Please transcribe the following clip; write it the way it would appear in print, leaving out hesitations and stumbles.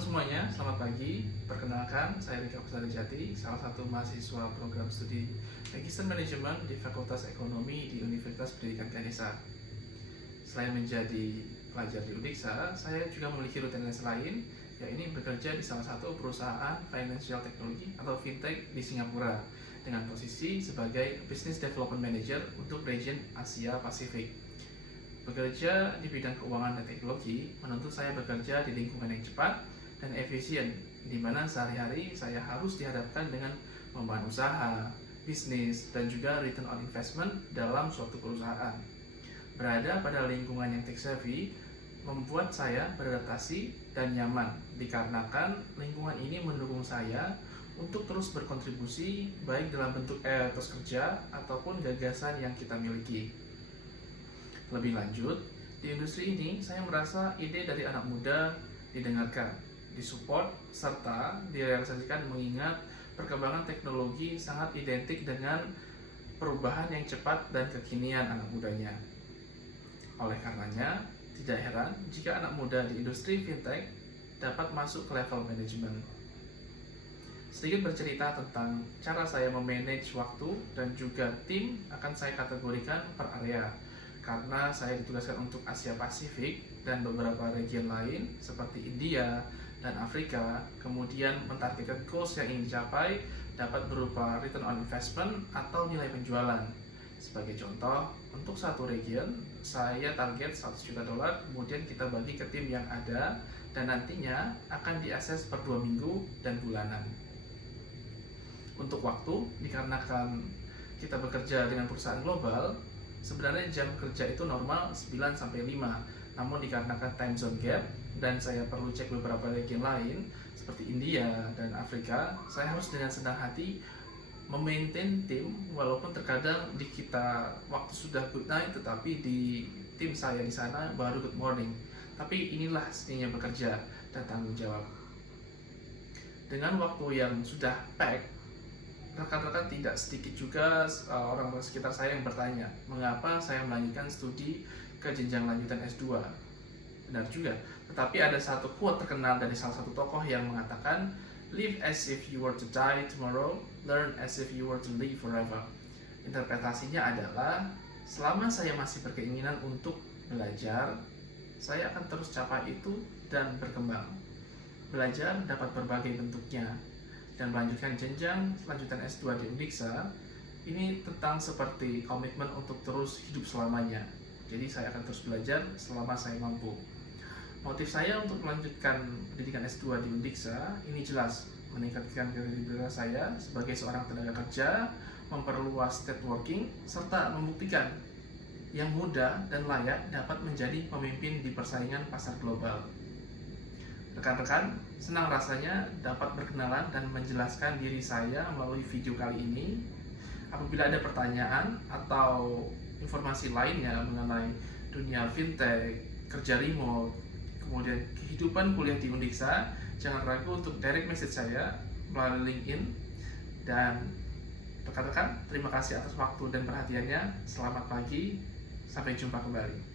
semuanya, selamat pagi. Perkenalkan, saya Rika Kusarejati, salah satu mahasiswa program studi Magister Manajemen di Fakultas Ekonomi di Universitas Pendidikan Ganesha. Selain menjadi pelajar di Undiksa, saya juga memiliki rutinitas lain, yaitu bekerja di salah satu perusahaan financial technology atau fintech di Singapura dengan posisi sebagai Business Development Manager untuk region Asia Pasifik. Bekerja di bidang keuangan dan teknologi menuntut saya bekerja di lingkungan yang cepat dan efisien, di mana sehari-hari saya harus dihadapkan dengan membangun usaha, bisnis, dan juga return on investment dalam suatu perusahaan. Berada pada lingkungan yang tech-savvy membuat saya beradaptasi dan nyaman, dikarenakan lingkungan ini mendukung saya untuk terus berkontribusi baik dalam bentuk etos kerja ataupun gagasan yang kita miliki. Lebih lanjut, di industri ini saya merasa ide dari anak muda didengarkan, disupport, serta direalisasikan mengingat perkembangan teknologi sangat identik dengan perubahan yang cepat dan kekinian anak mudanya. Oleh karenanya, tidak heran jika anak muda di industri fintech dapat masuk ke level manajemen. Sedikit bercerita tentang cara saya memanage waktu dan juga tim akan saya kategorikan per area, karena saya ditugaskan untuk Asia Pasifik dan beberapa region lain seperti India dan Afrika, kemudian mentargetkan goals yang ingin dicapai dapat berupa return on investment atau nilai penjualan. Sebagai contoh, untuk satu region, saya target $100 juta, kemudian kita bagi ke tim yang ada dan nantinya akan diakses per 2 minggu dan bulanan. Untuk waktu, dikarenakan kita bekerja dengan perusahaan global, sebenarnya jam kerja itu normal 9-5, namun dikarenakan time zone gap dan saya perlu cek beberapa region lain seperti India dan Afrika, saya harus dengan senang hati memaintain tim, walaupun terkadang di kita waktu sudah good night tetapi di tim saya di sana baru good morning. Tapi inilah seninya bekerja dan tanggung jawab. Dengan waktu yang sudah pack, rekan-rekan tidak sedikit juga orang sekitar saya yang bertanya, mengapa saya melanjutkan studi ke jenjang lanjutan S2? Benar juga, tetapi ada satu quote terkenal dari salah satu tokoh yang mengatakan, "Live as if you were to die tomorrow, learn as if you were to live forever." Interpretasinya adalah, selama saya masih berkeinginan untuk belajar, saya akan terus capai itu dan berkembang. Belajar dapat berbagai bentuknya, dan melanjutkan jenjang lanjutan S2 di Undiksa ini tentang seperti komitmen untuk terus hidup selamanya. Jadi saya akan terus belajar selama saya mampu. Motif saya untuk melanjutkan pendidikan S2 di Undiksa ini jelas, meningkatkan kredibilitas saya sebagai seorang tenaga kerja, memperluas networking, serta membuktikan yang muda dan layak dapat menjadi pemimpin di persaingan pasar global. Rekan-rekan, senang rasanya dapat berkenalan dan menjelaskan diri saya melalui video kali ini. Apabila ada pertanyaan atau informasi lainnya mengenai dunia fintech, kerja remote, kemudian kehidupan kuliah di Undiksa, jangan ragu untuk direct message saya melalui LinkedIn. Dan rekan-rekan, terima kasih atas waktu dan perhatiannya. Selamat pagi, sampai jumpa kembali.